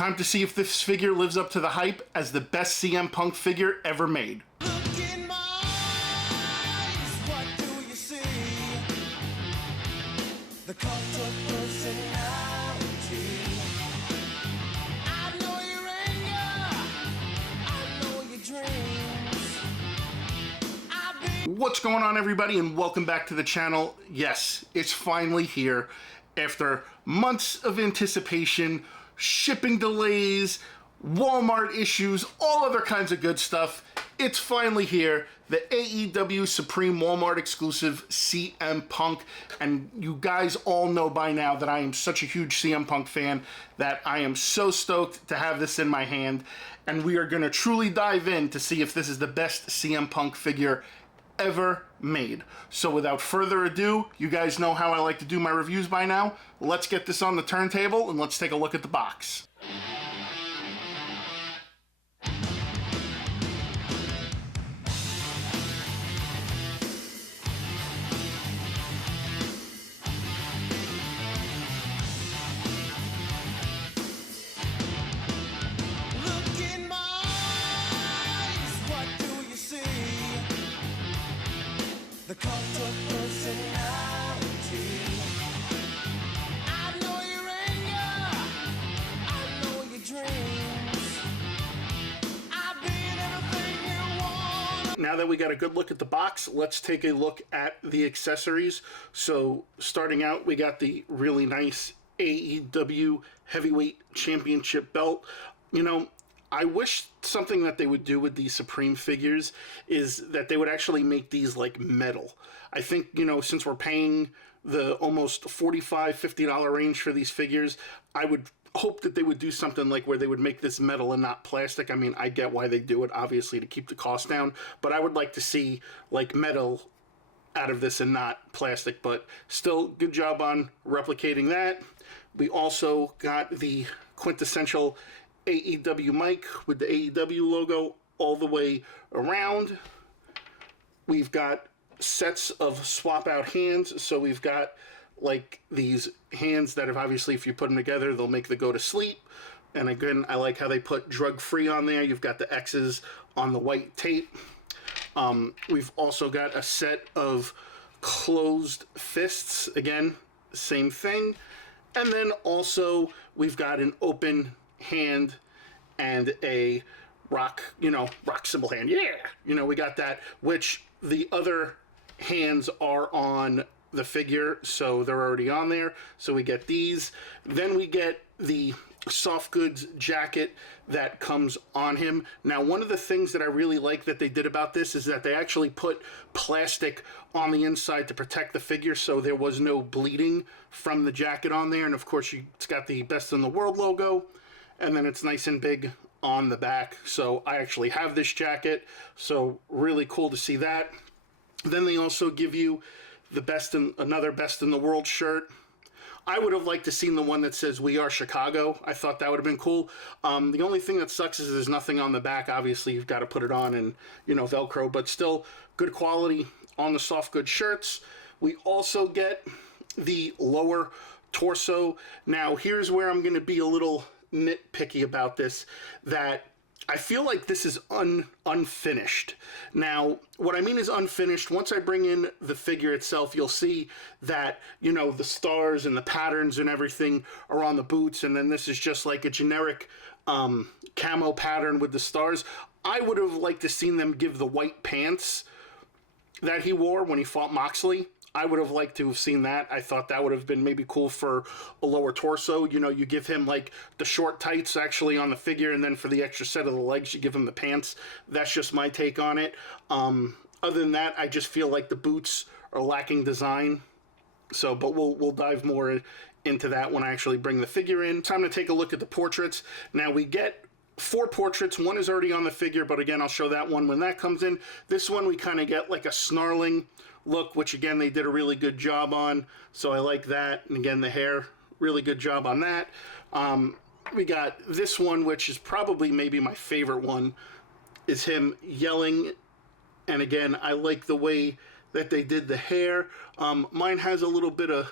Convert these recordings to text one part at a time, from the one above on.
Time to see if this figure lives up to the hype as the best CM Punk figure ever made. Look in my eyes, what do you see? The cult of personality. I know your anger, I know your dreams. What's going on, everybody, and welcome back to the channel. Yes, it's finally here. After months of anticipation, shipping delays, Walmart issues, all other kinds of good stuff, it's finally here. The AEW Supreme Walmart exclusive CM Punk. And you guys all know by now that I am such a huge CM Punk fan that I am so stoked to have this in my hand. And we are going to truly dive in to see if this is the best CM Punk figure ever made. So without further ado, you guys know how I like to do my reviews by now. Let's get this on the turntable and let's take a look at the box. Look in my eyes, what do you see? The cult of personality. I know your anger, I know your dreams. I've been everything you want. Now that we got a good look at the box, let's take a look at the accessories. So starting out, we got the really nice AEW Heavyweight Championship belt. You know, I wish something that they would do with these Supreme figures is that they would actually make these like metal. I think, you know, since we're paying the almost $45, $50 range for these figures, I would hope that they would do something like where they would make this metal and not plastic. I mean, I get why they do it, obviously, to keep the cost down, but I would like to see like metal out of this and not plastic. But still, good job on replicating that. We also got the quintessential AEW mic with the AEW logo all the way around. We've got sets of swap out hands. So we've got like these hands that have obviously, if you put them together, they'll make the go to sleep. And again, I like how they put drug free on there. You've got the X's on the white tape. We've also got a set of closed fists. Again, same thing. And then also we've got an open hand and a rock symbol hand. Yeah, you know, we got that, which the other hands are on the figure, so they're already on there. So we get these. Then we get the soft goods jacket that comes on him. Now, one of the things that I really like that they did about this is that they actually put plastic on the inside to protect the figure, so there was no bleeding from the jacket on there. And of course, it's got the Best in the World logo, and then it's nice and big on the back. So I actually have this jacket, so really cool to see that. Then they also give you the another Best in the World shirt. I would have liked to seen the one that says "We Are Chicago." I thought that would have been cool. The only thing that sucks is there's nothing on the back. Obviously, you've got to put it on and, you know, Velcro, but still good quality on the soft goods shirts. We also get the lower torso. Now, here's where I'm going to be a little nitpicky about this, that I feel like this is unfinished. Now, what I mean is unfinished. Once I bring in the figure itself, you'll see that, you know, the stars and the patterns and everything are on the boots, and then this is just like a generic camo pattern with the stars. I would have liked to seen them give the white pants that he wore when he fought Moxley. I would have liked to have seen that. I thought that would have been maybe cool for a lower torso. You know, you give him like the short tights actually on the figure, and then for the extra set of the legs, you give him the pants. That's just my take on it. Other than that, I just feel like the boots are lacking design. So, but we'll dive more into that when I actually bring the figure in. Time to take a look at the portraits. Now we get 4 portraits. One is already on the figure, but again, I'll show that one when that comes in. This one we kind of get like a snarling look, which again, they did a really good job on. So I like that. And again, the hair, really good job on that. We got this one, which is probably maybe my favorite one, is him yelling. And again, I like the way that they did the hair. Mine has a little bit of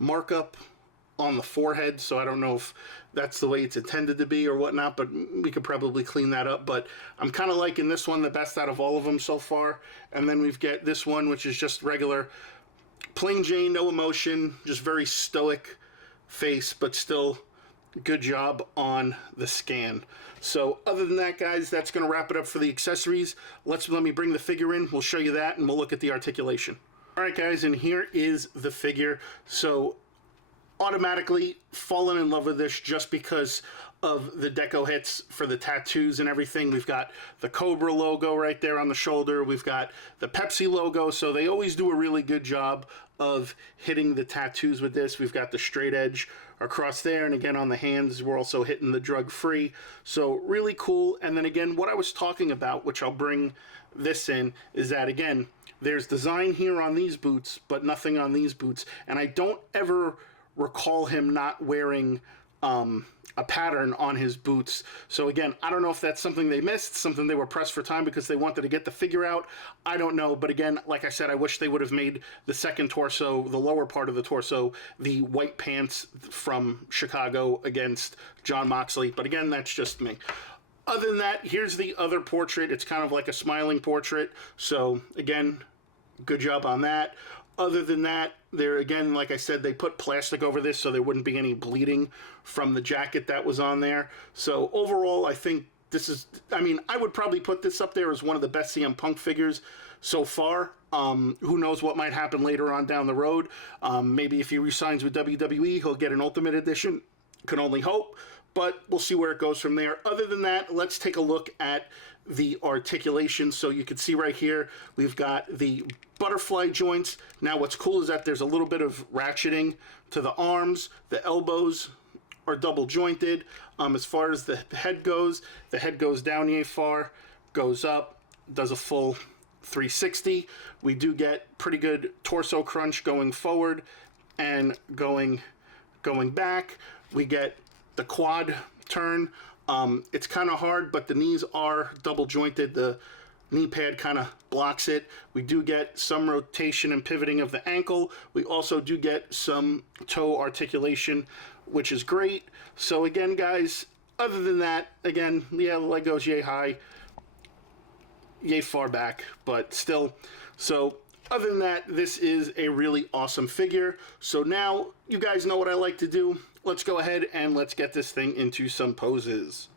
markup on the forehead, so I don't know if that's the way it's intended to be or whatnot, but we could probably clean that up. But I'm kind of liking this one the best out of all of them so far. And then we've got this one, which is just regular, plain Jane, no emotion, just very stoic face, but still good job on the scan. So other than that, guys, that's going to wrap it up for the accessories. Let me bring the figure in. We'll show you that, and we'll look at the articulation. All right, guys, and here is the figure. So automatically fallen in love with this just because of the deco hits for the tattoos and everything. We've got the Cobra logo right there on the shoulder. We've got the Pepsi logo. So they always do a really good job of hitting the tattoos with this. We've got the straight edge across there, and again on the hands we're also hitting the drug free. So really cool. And then again, what I was talking about, which I'll bring this in, is that again there's design here on these boots but nothing on these boots, and I don't ever recall him not wearing a pattern on his boots. So again, I don't know if that's something they missed, something they were pressed for time because they wanted to get the figure out. I don't know, but again, like I said, I wish they would have made the second torso, the lower part of the torso, the white pants from Chicago against Jon Moxley. But again, that's just me. Other than that, here's the other portrait. It's kind of like a smiling portrait. So again, good job on that. Other than that, there again, like I said, they put plastic over this so there wouldn't be any bleeding from the jacket that was on there. So overall, I think this is, I mean, I would probably put this up there as one of the best CM Punk figures so far. Who knows what might happen later on down the road. Maybe if he resigns with WWE, he'll get an Ultimate Edition. Can only hope. But we'll see where it goes from there. Other than that, let's take a look at the articulation. So you can see right here, we've got the butterfly joints. Now what's cool is that there's a little bit of ratcheting to the arms. The elbows are double jointed. As far as the head goes down yay far, goes up, does a full 360. We do get pretty good torso crunch going forward and going back. We get the quad turn. It's kind of hard, but the knees are double jointed. The knee pad kind of blocks it. We do get some rotation and pivoting of the ankle. We also do get some toe articulation, which is great. So again, guys, other than that, again, yeah, the leg goes yay high, yay far back, but still. So other than that, this is a really awesome figure. So now you guys know what I like to do. Let's go ahead and let's get this thing into some poses.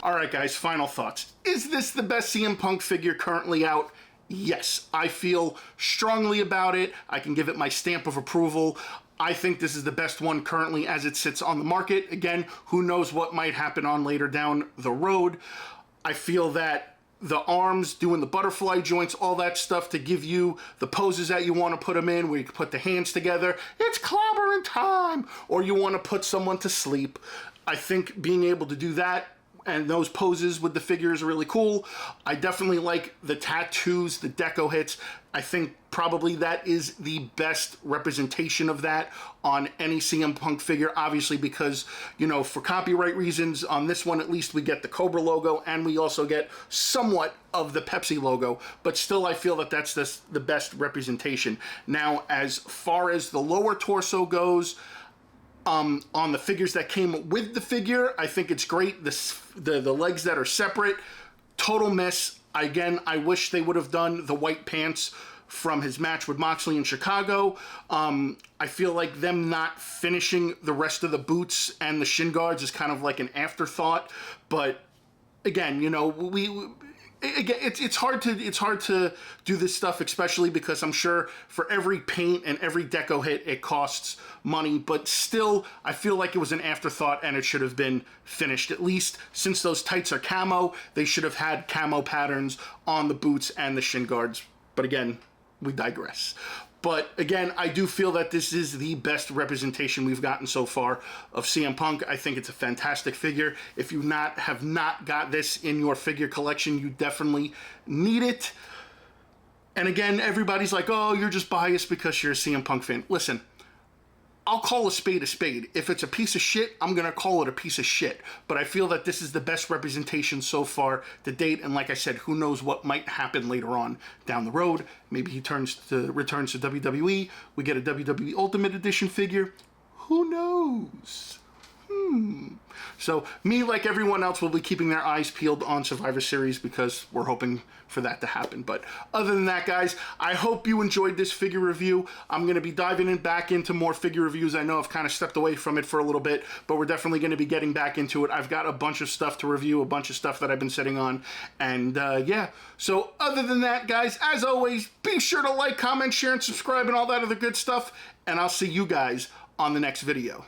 All right, guys, final thoughts. Is this the best CM Punk figure currently out? Yes, I feel strongly about it. I can give it my stamp of approval. I think this is the best one currently as it sits on the market. Again, who knows what might happen on later down the road. I feel that the arms, doing the butterfly joints, all that stuff to give you the poses that you want to put them in, where you can put the hands together. It's clobbering time! Or you want to put someone to sleep. I think being able to do that and those poses with the figure is really cool. I definitely like the tattoos, the deco hits. I think probably that is the best representation of that on any CM Punk figure, obviously because, you know, for copyright reasons, on this one at least we get the Cobra logo and we also get somewhat of the Pepsi logo, but still I feel that that's the best representation. Now, as far as the lower torso goes, on the figures that came with the figure, I think it's great. The legs that are separate, total miss. Again, I wish they would have done the white pants from his match with Moxley in Chicago. I feel like them not finishing the rest of the boots and the shin guards is kind of like an afterthought. But again, you know, again, it's hard to do this stuff, especially because I'm sure for every paint and every deco hit, it costs money. But still, I feel like it was an afterthought and it should have been finished. At least since those tights are camo, they should have had camo patterns on the boots and the shin guards. But again, we digress. But again, I do feel that this is the best representation we've gotten so far of CM Punk. I think it's a fantastic figure. If you have not got this in your figure collection, you definitely need it. And again, everybody's like, oh, you're just biased because you're a CM Punk fan. Listen, I'll call a spade a spade. If it's a piece of shit, I'm going to call it a piece of shit. But I feel that this is the best representation so far to date. And like I said, who knows what might happen later on down the road. Maybe he returns to WWE. We get a WWE Ultimate Edition figure. Who knows? So me, like everyone else, will be keeping their eyes peeled on Survivor Series because we're hoping for that to happen. But other than that, guys, I hope you enjoyed this figure review. I'm going to be diving back into more figure reviews. I know I've kind of stepped away from it for a little bit, but we're definitely going to be getting back into it. I've got a bunch of stuff to review, a bunch of stuff that I've been sitting on. And yeah, so other than that, guys, as always, be sure to like, comment, share, and subscribe and all that other good stuff. And I'll see you guys on the next video.